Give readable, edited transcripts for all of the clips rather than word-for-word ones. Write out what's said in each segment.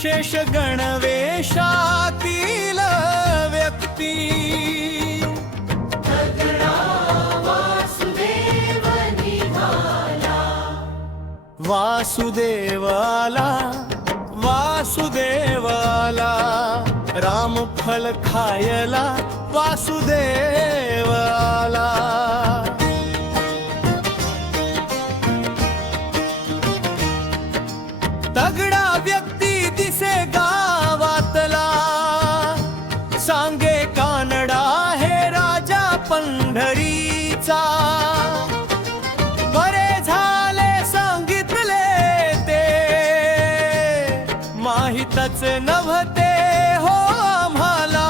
विशेष गणवेशातील व्यक्ती वासुदेव आला वासुदेव आला रामफळ खायला वासुदेव आला तगडा व्यक्ती दिसे गावातला सांगे कानडा हे राजा पंढरीचा बरे झाले सांगितले ते माहीतच नव्हते हो आम्हाला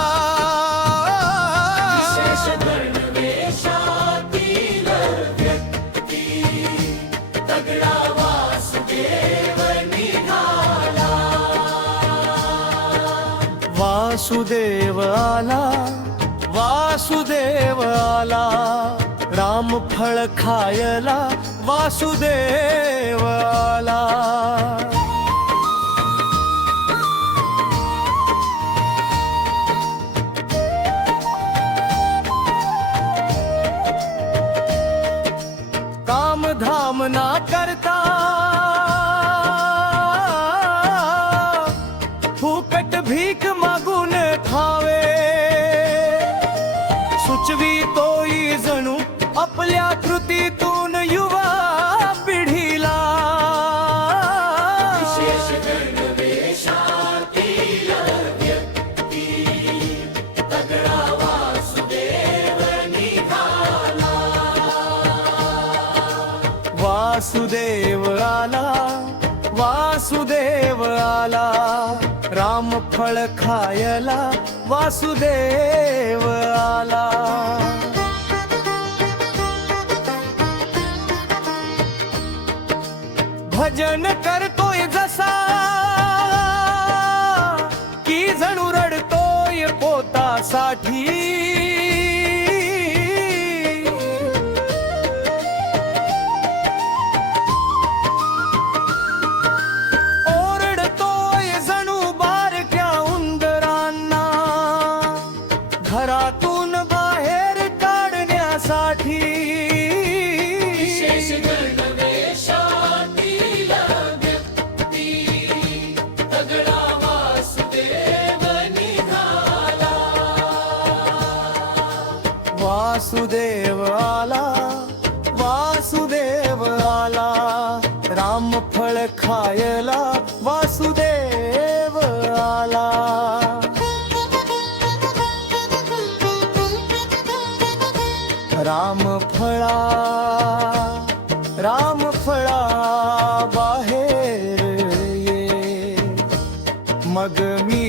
वासुदेव आला वासुदेव आला रामफळ खायला वासुदेव आला काम धाम ना करता फुकट भीक मागून खावे सुचवी तोई जणू आपल्या कृतीतून युवा पिढीला वासुदेव आला वासुदेव आला रामफळ खायला वासुदेव आला भजन करतोय जसा की जणू रडतोय पोतासाठी घरातून बाहेर काढण्यासाठी विशेष गणवेशातील व्यक्ती तगडा वासुदेव निघाला वासुदेव आला वासुदेव आला रामफळ खायला वासुदेव आला रामफळा बाहेर ये मग मी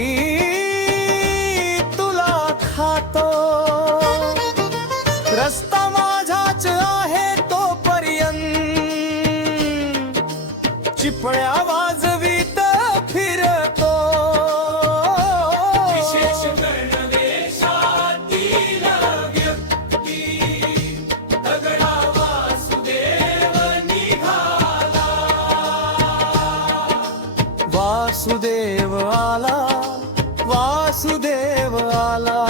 तुला खातो रस्ता माझाच आहे तोपर्यंत चिपळ्या वाजवीत फिरतो वासुदेव आला वासुदेव आला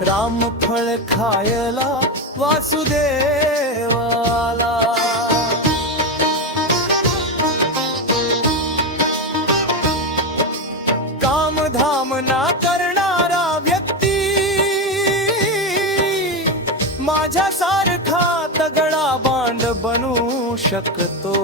रामफळ खायला वासुदेव आला काम धाम ना करणारा व्यक्ती माझ्यासारखा तगडा बांड बनू शकतो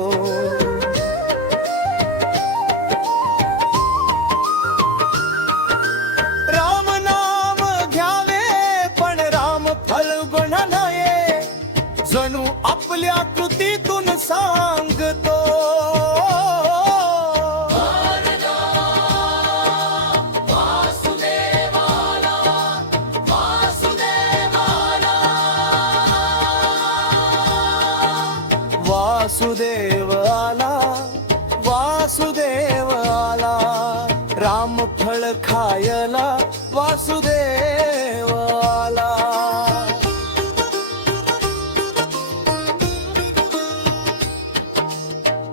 जणू आपल्या कृतीतून सांगतो वासुदेव आला वासुदेव आला रामफळ खायला वासुदेव आला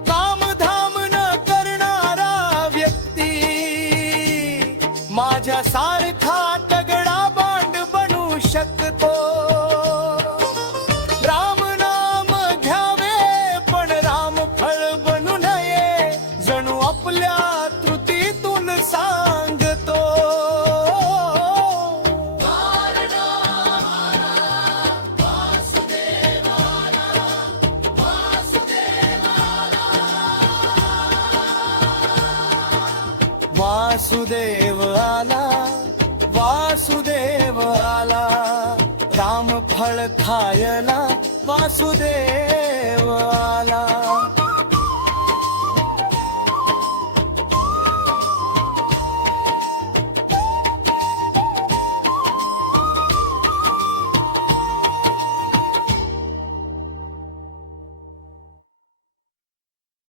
काम धाम न करणारा व्यक्ती सारखा तगडा बांड बनू शकतो राम नाम घ्यावे पण राम फळ बनू नये जणू आपल्या त्रुटीतून सांगतो वासुदेव आला वासुदेव आला राम फळ खायला वासुदेव